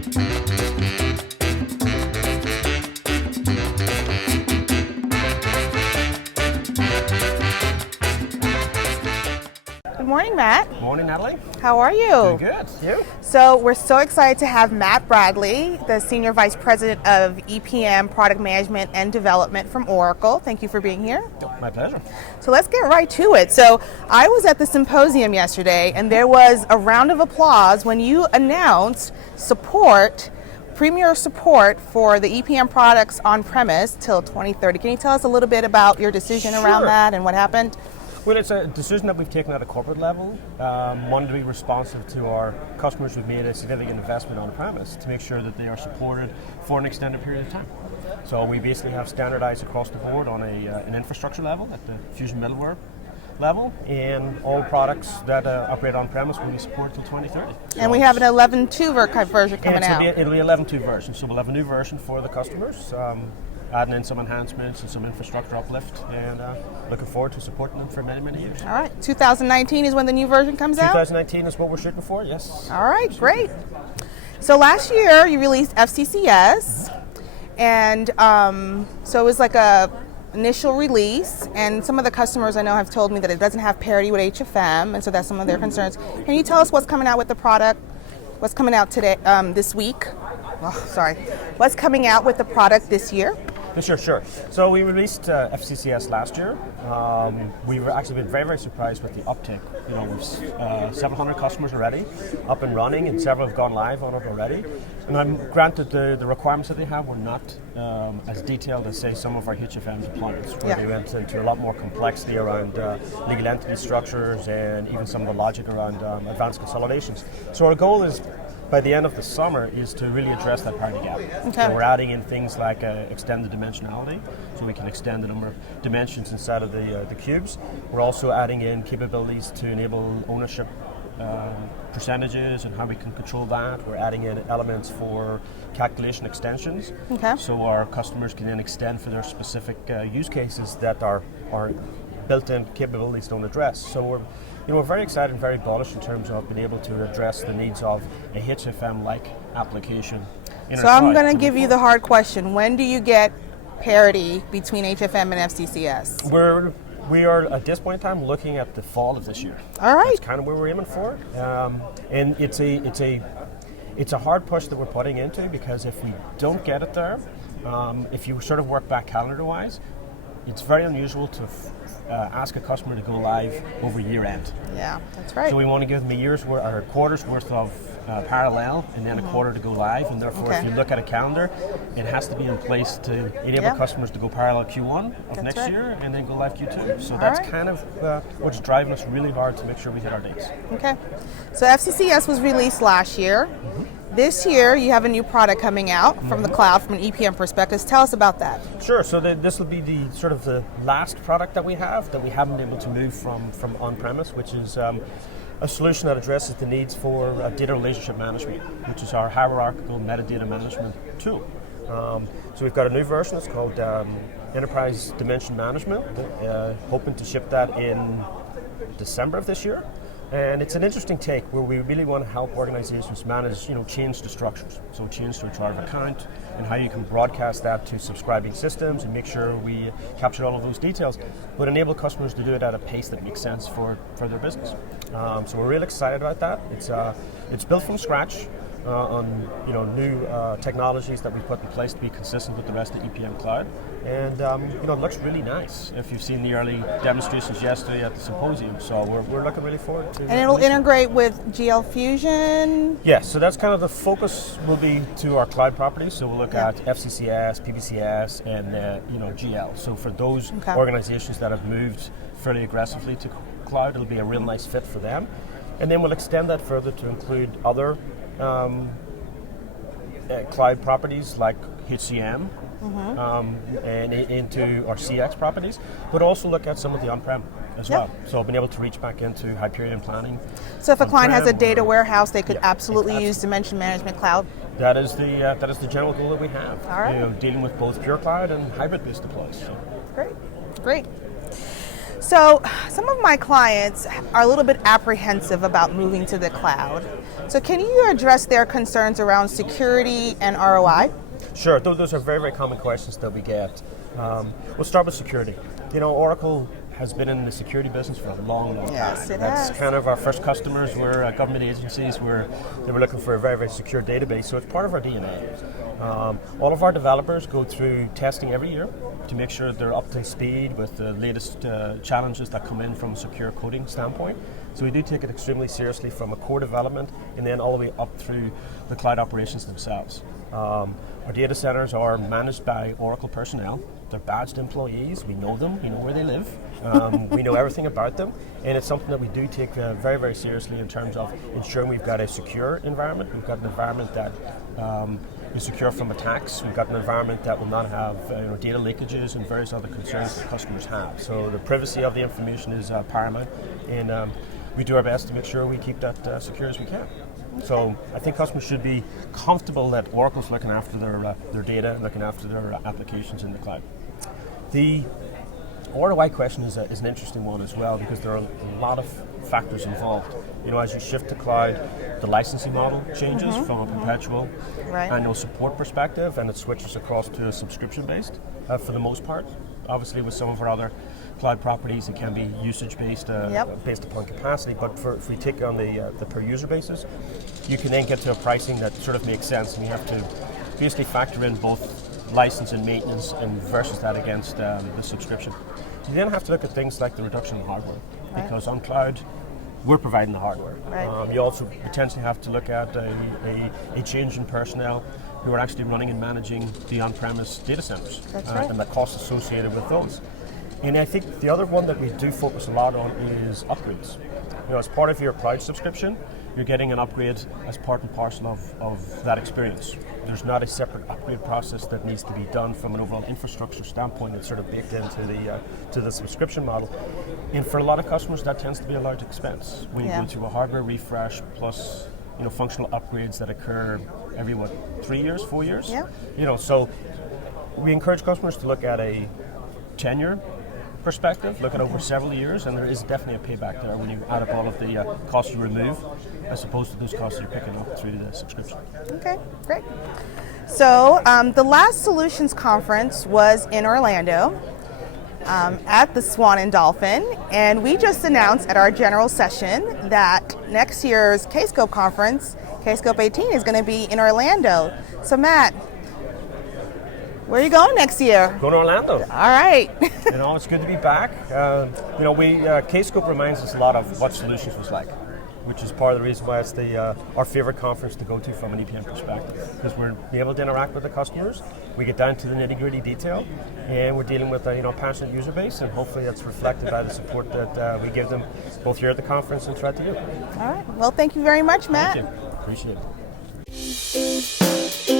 Good morning, Matt. Morning, Natalie. How are you? Doing good. You? So we're so excited to have Matt Bradley, the Senior Vice President of EPM Product Management and Development from Oracle. Thank you for being here. My pleasure. So let's get right to it. So I was at the symposium yesterday, and there was a round of applause when you announced premier support for the EPM products on-premise till 2030. Can you tell us a little bit about your decision around that and what happened? Well, it's a decision that we've taken at a corporate level. Wanted to be responsive to our customers who've made a significant investment on-premise to make sure that they are supported for an extended period of time. So we basically have standardized across the board on an infrastructure level at the Fusion middleware level, and all products that operate on-premise will be supported till 2030. And we have an 11.2 version coming out. It'll be 11.2 version, so we'll have a new version for the customers. Adding in some enhancements and some infrastructure uplift, and looking forward to supporting them for many, many years. All right, 2019 is when the new version comes out? 2019 is what we're shooting for, yes. All right, great. So last year you released FCCS, and so it was like a initial release, and some of the customers I know have told me that it doesn't have parity with HFM, and so that's some of their concerns. Can you tell us what's coming out with the product, what's coming out today, this week? What's coming out with the product this year? Sure. So we released FCCS last year. We've actually been very, very surprised with the uptake. You know, we've 700 customers already up and running, and several have gone live on it already. And I'm granted the requirements that they have were not as detailed as, say, some of our HFM deployments, where they went into a lot more complexity around legal entity structures and even some of the logic around advanced consolidations. So our goal is, by the end of the summer, is to really address that parity gap. Okay. So we're adding in things like extended dimensionality, so we can extend the number of dimensions inside of the cubes. We're also adding in capabilities to enable ownership percentages and how we can control that. We're adding in elements for calculation extensions, so our customers can then extend for their specific use cases that our built-in capabilities don't address. So we're very excited and very bullish in terms of being able to address the needs of a HFM-like application. So I'm going to give you the hard question. When do you get parity between HFM and FCCS? We are at this point in time looking at the fall of this year. All right. That's kind of where we're aiming for, and it's a hard push that we're putting into, because if we don't get it there, if you sort of work back calendar-wise, it's very unusual to ask a customer to go live over year end. Yeah, that's right. So we want to give them a quarter's worth of parallel, and then a quarter to go live, and therefore if you look at a calendar, it has to be in place to enable customers to go parallel Q1 of next year and then go live Q2. So that's kind of what's driving us really hard to make sure we hit our dates. Okay. So FCCS was released last year. This year, you have a new product coming out from the cloud from an EPM perspective. Tell us about that. Sure. So this will be the sort of the last product that we haven't been able to move from on-premise, which is a solution that addresses the needs for data relationship management, which is our hierarchical metadata management tool. So we've got a new version. It's called Enterprise Dimension Management. Hoping to ship that in December of this year. And it's an interesting take where we really want to help organizations manage, change to structures. So change to a chart of account, and how you can broadcast that to subscribing systems and make sure we capture all of those details, but enable customers to do it at a pace that makes sense for their business. So we're really excited about that. It's built from scratch on new technologies that we put in place to be consistent with the rest of the EPM cloud. And it looks really nice if you've seen the early demonstrations yesterday at the symposium. So we're looking really forward to it. And it'll integrate with Geo Fusion? Yes, so that's kind of the focus will be to our cloud properties. So we'll look at FCCS, PBCS, and GL. So for those organizations that have moved fairly aggressively to cloud, it'll be a real nice fit for them. And then we'll extend that further to include other cloud properties like HCM and into our CX properties, but also look at some of the on-prem as well. So being able to reach back into Hyperion planning. So if a client has a data warehouse, they could absolutely use Dimension Management Cloud? That is the general goal that we have. All right. Dealing with both pure cloud and hybrid-based deploys. So. Great. So some of my clients are a little bit apprehensive about moving to the cloud. So can you address their concerns around security and ROI? Sure, those are very, very common questions that we get. We'll start with security. Oracle has been in the security business for a long, long time. Yes, it That's has. kind of our first customers were government agencies where they were looking for a very, very secure database, so it's part of our DNA. All of our developers go through testing every year to make sure they're up to speed with the latest challenges that come in from a secure coding standpoint. So we do take it extremely seriously from a core development and then all the way up through the cloud operations themselves. Our data centers are managed by Oracle personnel. They're badged employees. We know them. We know where they live. We know everything about them. And it's something that we do take very, very seriously in terms of ensuring we've got a secure environment. We've got an environment that is secure from attacks. We've got an environment that will not have data leakages and various other concerns that customers have. So the privacy of the information is paramount. And we do our best to make sure we keep that secure as we can. So I think customers should be comfortable that Oracle's looking after their data and looking after their applications in the cloud. The ROI question is an interesting one as well because there are a lot of factors involved. As you shift to cloud, the licensing model changes from a perpetual annual support perspective, and it switches across to a subscription-based for the most part. Obviously, with some of our other cloud properties, it can be usage-based, based upon capacity. But if we take on the per-user basis, you can then get to a pricing that sort of makes sense, and you have to basically factor in both license and maintenance and versus that against the subscription. You then have to look at things like the reduction in hardware, because on cloud, we're providing the hardware. You also potentially have to look at a change in personnel who are actually running and managing the on-premise data centers and the costs associated with those. And I think the other one that we do focus a lot on is upgrades. As part of your cloud subscription, you're getting an upgrade as part and parcel of that experience. There's not a separate upgrade process that needs to be done from an overall infrastructure standpoint. It's sort of baked into the subscription model. And for a lot of customers, that tends to be a large expense when you go through a hardware refresh plus functional upgrades that occur every 3 years, 4 years? So we encourage customers to look at a 10-year perspective, look at over several years, and there is definitely a payback there when you add up all of the costs you remove as opposed to those costs you're picking up through the subscription. Okay, great. So the last Solutions Conference was in Orlando at the Swan and Dolphin, and we just announced at our general session that next year's Kscope conference, Kscope 18, is going to be in Orlando. So Matt, where are you going next year? Going to Orlando. All right. It's good to be back. Kscope reminds us a lot of what Solutions was like, which is part of the reason why it's our favorite conference to go to from an EPM perspective, because we're able to interact with the customers, we get down to the nitty-gritty detail, and we're dealing with a passionate user base, and hopefully that's reflected by the support that we give them both here at the conference and throughout the year. All right. Well, thank you very much, Matt. Thank you. Appreciate it.